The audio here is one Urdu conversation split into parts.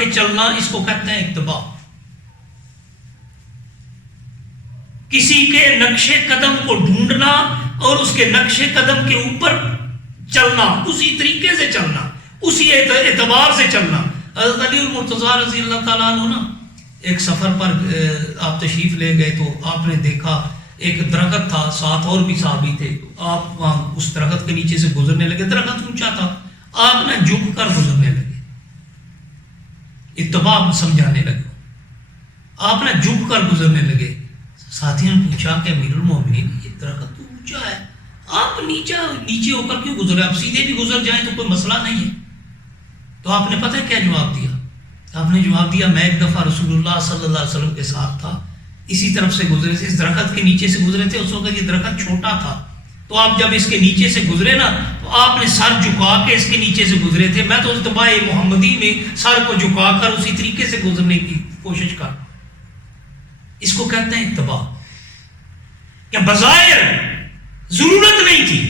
کے چلنا، اس کو کہتے ہیں اتباع. کسی کے نقش قدم کو ڈھونڈنا اور اس کے نقش قدم کے اوپر چلنا، اسی طریقے سے چلنا، اسی اعتبار سے چلنا. حضرت علی المرتضیٰ رضی اللہ تعالیٰ عنہ نا ایک سفر پر آپ تشریف لے گئے تو آپ نے دیکھا ایک درخت تھا، ساتھ اور بھی صحابی تھے. آپ وہاں اس درخت کے نیچے سے گزرنے لگے. درخت اونچا تھا، آپ نے جھک کر گزرنے لگے، اتباع سمجھانے لگے. آپ نے جھک کر گزرنے لگے. ساتھیوں نے پوچھا کہ امیر المومنین یہ درخت تو اونچا ہے، آپ نیچے ہو کر کیوں گزرے؟ آپ سیدھے بھی گزر جائیں تو کوئی مسئلہ نہیں ہے. تو آپ نے پتہ کیا جواب دیا؟ آپ نے جواب دیا میں ایک دفعہ رسول اللہ صلی اللہ علیہ وسلم کے ساتھ تھا، اسی طرف سے گزرے تھے، اس درخت کے نیچے سے گزرے تھے. اس وقت یہ درخت چھوٹا تھا، تو آپ جب اس کے نیچے سے گزرے نا تو آپ نے سر جھکا کے اس کے نیچے سے گزرے تھے. میں تو اتباع محمدی میں سر کو جھکا کر اسی طریقے سے گزرنے کی کوشش کر. اس کو کہتے ہیں اتباع. کہ بظاہر ضرورت نہیں تھی،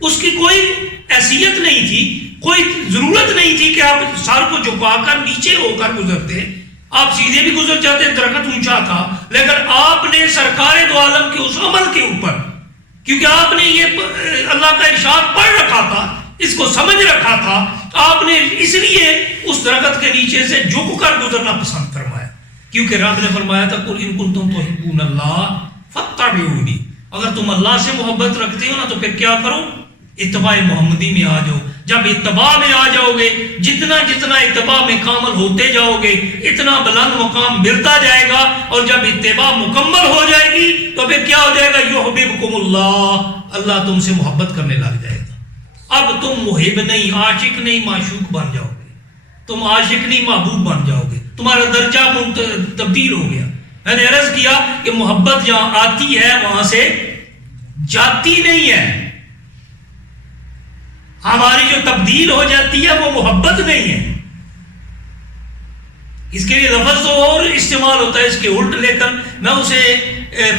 اس کی کوئی حیثیت نہیں تھی، کوئی ضرورت نہیں تھی کہ آپ سر کو جھکا کر نیچے ہو کر گزرتے، آپ سیدھے بھی گزر جاتے. درخت اونچا تھا، لیکن آپ نے سرکار دو عالم کے اس عمل کے اوپر، کیونکہ آپ نے یہ اللہ کا ارشاد پڑھ رکھا تھا، اس کو سمجھ رکھا تھا، آپ نے اس لیے اس درخت کے نیچے سے جھک کر گزرنا پسند فرمایا. کیونکہ رب نے فرمایا تھا قل ان کنتم تحبون اللہ فاتبعونی، اگر تم اللہ سے محبت رکھتے ہو نا تو پھر کیا کرو؟ اتباع محمدی میں آ جاؤ. جب اتباع میں آ جاؤ گے، جتنا جتنا اتباع میں کامل ہوتے جاؤ گے اتنا بلند مقام ملتا جائے گا. اور جب اتباع مکمل ہو جائے گی تو پھر کیا ہو جائے گا؟ یحببکم اللہ، اللہ تم سے محبت کرنے لگ جائے گا. اب تم محب نہیں، عاشق نہیں، معشوق بن جاؤ گے. تم عاشق نہیں، محبوب بن جاؤ گے. تمہارا درجہ تبدیل ہو گیا. میں نے عرض کیا کہ محبت جہاں آتی ہے وہاں سے جاتی نہیں ہے. ہماری جو تبدیل ہو جاتی ہے وہ محبت نہیں ہے. اس کے لیے لفظ تو اور استعمال ہوتا ہے اس کے الٹ، لیکن میں اسے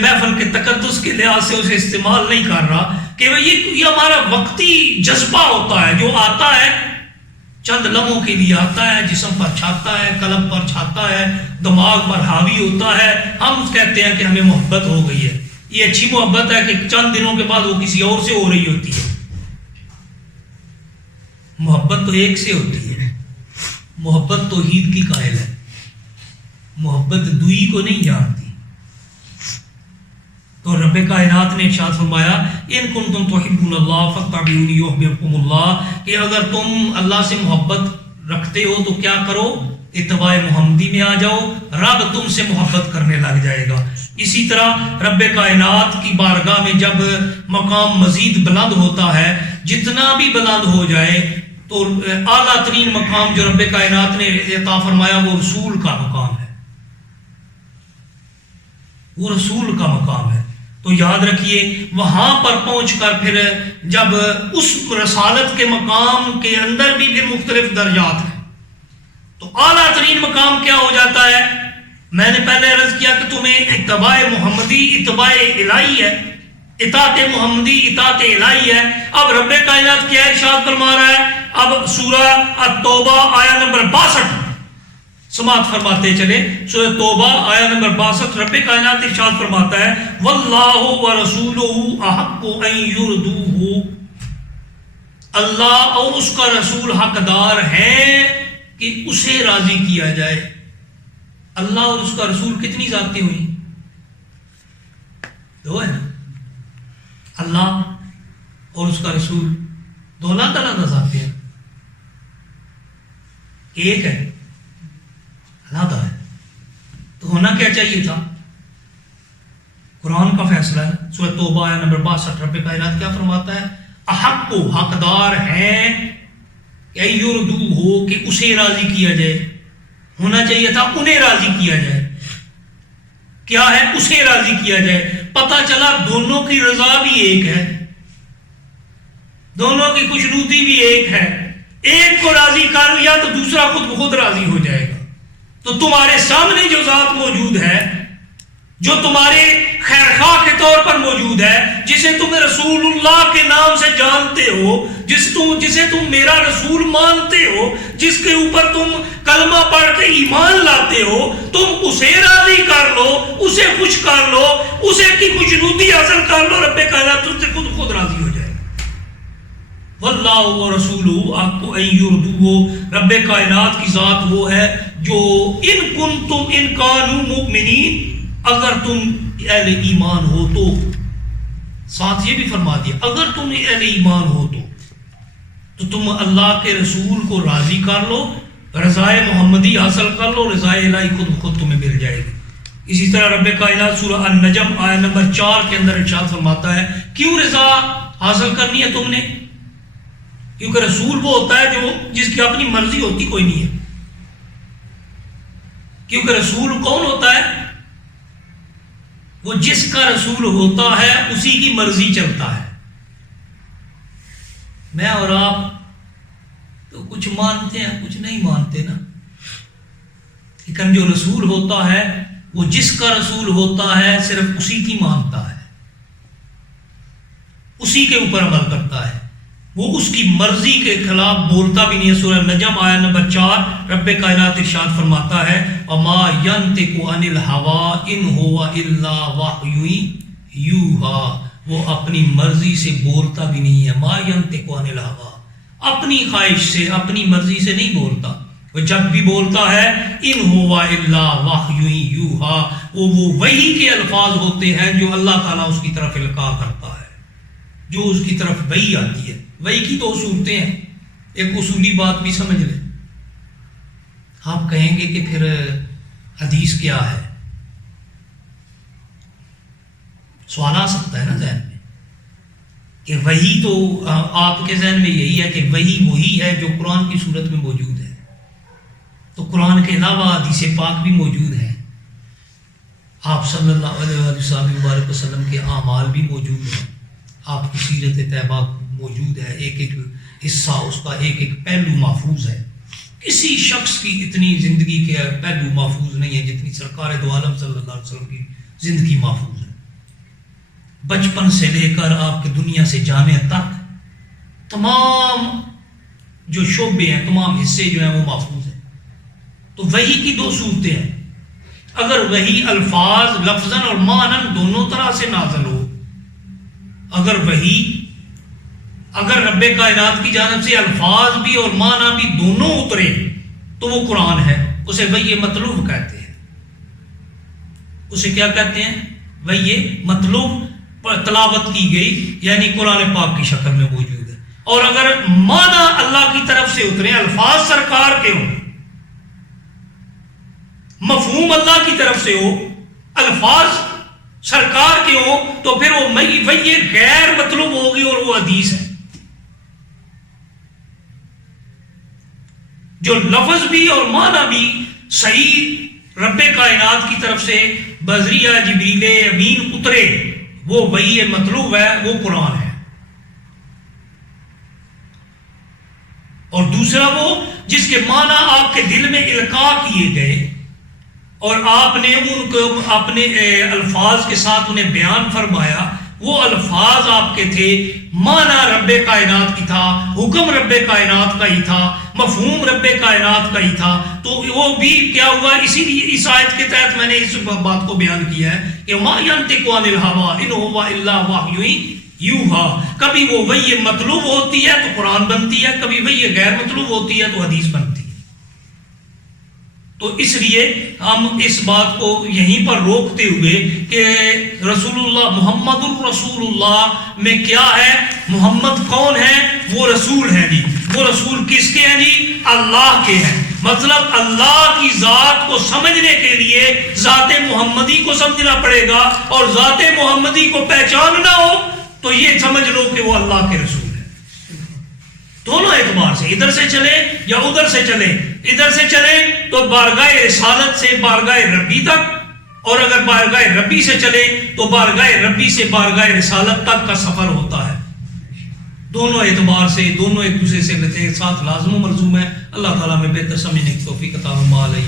محفل کے تقدس کے لحاظ سے اسے استعمال نہیں کر رہا کہ یہ ہمارا وقتی جذبہ ہوتا ہے جو آتا ہے، چند لمحوں کے لیے آتا ہے، جسم پر چھاتا ہے، قلب پر چھاتا ہے، دماغ پر حاوی ہوتا ہے. ہم کہتے ہیں کہ ہمیں محبت ہو گئی ہے. یہ اچھی محبت ہے کہ چند دنوں کے بعد وہ کسی اور سے ہو رہی ہوتی ہے. محبت تو ایک سے ہوتی ہے. محبت توحید کی قائل ہے، محبت دوئی کو نہیں جانتی. تو رب کائنات نے ارشاد فرمایا ان کنتم تحبون اللہ فاتبعونی یحببکم اللہ، کہ اگر تم اللہ سے محبت رکھتے ہو تو کیا کرو؟ اتباع محمدی میں آ جاؤ، رب تم سے محبت کرنے لگ جائے گا. اسی طرح رب کائنات کی بارگاہ میں جب مقام مزید بلند ہوتا ہے، جتنا بھی بلند ہو جائے تو اعلیٰ ترین مقام جو رب کائنات نے عطا فرمایا وہ رسول کا مقام ہے، وہ رسول کا مقام ہے. تو یاد رکھیے وہاں پر پہنچ کر پھر جب اس رسالت کے مقام کے اندر بھی پھر مختلف درجات ہیں تو اعلیٰ ترین مقام کیا ہو جاتا ہے؟ میں نے پہلے عرض کیا کہ تمہیں اتباع محمدی اتباع الہی ہے، اطاعت محمدی اطاعت الہی ہے. اب رب کائنات کیا ارشاد فرما رہا ہے؟ اب سورہ التوبہ آیا نمبر 62 سماعت فرماتے چلے. سورہ توبہ آیا نمبر 62 رب کائنات ارشاد فرماتا ہے واللہ ورسولہ احق ان یرضوہ، اللہ اور اس کا رسول حقدار ہیں کہ اسے راضی کیا جائے. اللہ اور اس کا رسول کتنی ذاتیں ہوئی؟ دو ہے نا، اللہ اور اس کا رسول دو اللہ تعالیٰ کا ذاتیں ہیں. ایک ہے اللہ ہے. تو ہونا کیا چاہیے تھا؟ قرآن کا فیصلہ ہے. سورہ توبہ آیا نمبر 62 رب کائنات کیا فرماتا ہے؟ احق کو حقدار ہیں کہ یردو ہو کہ اسے راضی کیا جائے. ہونا چاہیے تھا انہیں راضی کیا جائے. کیا ہے؟ اسے راضی کیا جائے. پتہ چلا دونوں کی رضا بھی ایک ہے، دونوں کی خوشنودی بھی ایک ہے. ایک کو راضی کر لیا تو دوسرا خود بخود راضی ہو جائے گا. تو تمہارے سامنے جو ذات موجود ہے جو تمہارے خیرخواہ کے طور پر موجود ہے، جسے تم رسول اللہ کے نام سے جانتے ہو، جسے تم میرا رسول مانتے ہو، جس کے اوپر تم کلمہ پڑھ کے ایمان لاتے ہو، تم اسے راضی کر لو، اسے خوش کر لو، اسے کی خوشنودی حاصل کر لو، رب کائنات تم سے خود راضی ہو جائے۔ واللہ و رسولہ احق ان یرضوہ، رب کائنات کی ذات وہ ہے جو ان کنتم ان کانوا مؤمنین، اگر تم اہل ایمان ہو تو، ساتھ یہ بھی فرما دیا اگر تم اہل ایمان ہو تو تم اللہ کے رسول کو راضی کر لو، رضائے محمدی حاصل کر لو، رضائے الہی خود تمہیں مل جائے گی۔ اسی طرح رب کائنات سورہ النجم آیت نمبر 4 کے اندر ارشاد فرماتا ہے کیوں رضا حاصل کرنی ہے تم نے؟ کیونکہ رسول وہ ہوتا ہے جو جس کی اپنی مرضی ہوتی کوئی نہیں ہے۔ کیونکہ رسول کون ہوتا ہے؟ وہ جس کا رسول ہوتا ہے اسی کی مرضی چلتا ہے۔ میں اور آپ تو کچھ مانتے ہیں کچھ نہیں مانتے نا، لیکن جو رسول ہوتا ہے وہ جس کا رسول ہوتا ہے صرف اسی کی مانتا ہے، اسی کے اوپر عمل کرتا ہے، وہ اس کی مرضی کے خلاف بولتا بھی نہیں ہے۔ سورہ نجم آیت نمبر 4 رب کائنات ارشاد فرماتا ہے وما ينطق عن الهوى ان هو الا وحی یوحی، وہ اپنی مرضی سے بولتا بھی نہیں ہے۔ ما ينطق عن الهوى، اپنی خواہش سے اپنی مرضی سے نہیں بولتا، وہ جب بھی بولتا ہے ان هو الا وحی یوحی، وہ وحی کے الفاظ ہوتے ہیں جو اللہ تعالیٰ اس کی طرف القاء کرتا ہے، جو اس کی طرف وحی آتی ہے۔ وحی کی دو صورتیں ہیں، ایک اصولی بات بھی سمجھ لیں۔ آپ کہیں گے کہ پھر حدیث کیا ہے؟ سوال آ سکتا ہے نا ذہن میں کہ وحی تو آپ کے ذہن میں یہی ہے کہ وحی وہی ہے جو قرآن کی صورت میں موجود ہے، تو قرآن کے علاوہ حدیث پاک بھی موجود ہے، آپ صلی اللہ علیہ وسلم کے اعمال بھی موجود ہیں، آپ کی سیرت طیبہ موجود ہے، ایک ایک حصہ اس کا ایک ایک پہلو محفوظ ہے۔ کسی شخص کی اتنی زندگی کے پہلو محفوظ نہیں ہے جتنی سرکار دو عالم صلی اللہ علیہ وسلم کی زندگی محفوظ ہے۔ بچپن سے لے کر آپ کے دنیا سے جانے تک تمام جو شعبے ہیں، تمام حصے جو ہیں وہ محفوظ ہیں۔ تو وحی کی دو صورتیں ہیں، اگر وحی الفاظ لفظاً اور معناً دونوں طرح سے نازل ہو، اگر رب کائنات کی جانب سے الفاظ بھی اور معنی بھی دونوں اترے تو وہ قرآن ہے، اسے وحی مطلوب کہتے ہیں۔ اسے کیا کہتے ہیں؟ وحی مطلوب، تلاوت کی گئی یعنی قرآن پاک کی شکل میں موجود ہے۔ اور اگر معنی اللہ کی طرف سے اترے، الفاظ سرکار کے ہوں، مفہوم اللہ کی طرف سے ہو، الفاظ سرکار کے ہو، تو پھر وہ وحی غیر مطلوب ہوگی اور وہ حدیث ہے۔ جو لفظ بھی اور معنی بھی صحیح رب کائنات کی طرف سے بذریعہ جبریل امین اترے، وہ وحی مطلوب ہے، وہ قرآن ہے۔ اور دوسرا وہ جس کے معنی آپ کے دل میں القاء کیے گئے اور آپ نے ان کو اپنے الفاظ کے ساتھ انہیں بیان فرمایا، وہ الفاظ آپ کے تھے، معنی رب کائنات کی تھا، حکم رب کائنات کا ہی تھا، مفہوم رب کائنات کا ہی تھا، تو وہ بھی کیا ہوا؟ اسی لیے اس آیت کے تحت میں نے اس بات کو بیان کیا ہے کہ ما ينطق عن الهوى ان هو الا وحی یوحی۔ کبھی وہ وحی مطلوب ہوتی ہے تو قرآن بنتی ہے، کبھی وحی غیر مطلوب ہوتی ہے تو حدیث بنتی ہے۔ تو اس لیے ہم اس بات کو یہیں پر روکتے ہوئے کہ رسول اللہ محمد الرسول اللہ میں کیا ہے، محمد کون ہے؟ وہ رسول ہیں جی۔ وہ رسول کس کے ہیں جی؟ اللہ کے ہیں۔ مطلب اللہ کی ذات کو سمجھنے کے لیے ذات محمدی کو سمجھنا پڑے گا، اور ذات محمدی کو پہچاننا ہو تو یہ سمجھ لو کہ وہ اللہ کے رسول ہے۔ دونوں اعتبار سے، ادھر سے چلے یا ادھر سے چلے، ادھر سے چلے تو بارگاہ رسالت سے بارگاہ ربی تک، اور اگر بارگاہ ربی سے چلے تو بارگاہ ربی سے بارگاہ رسالت تک کا سفر ہوتا ہے۔ دونوں اعتبار سے دونوں ایک دوسرے سے ساتھ لازم و ملزوم ہے۔ اللہ تعالیٰ میں بہتر سمجھنے کی توفیق عطا فرمائے۔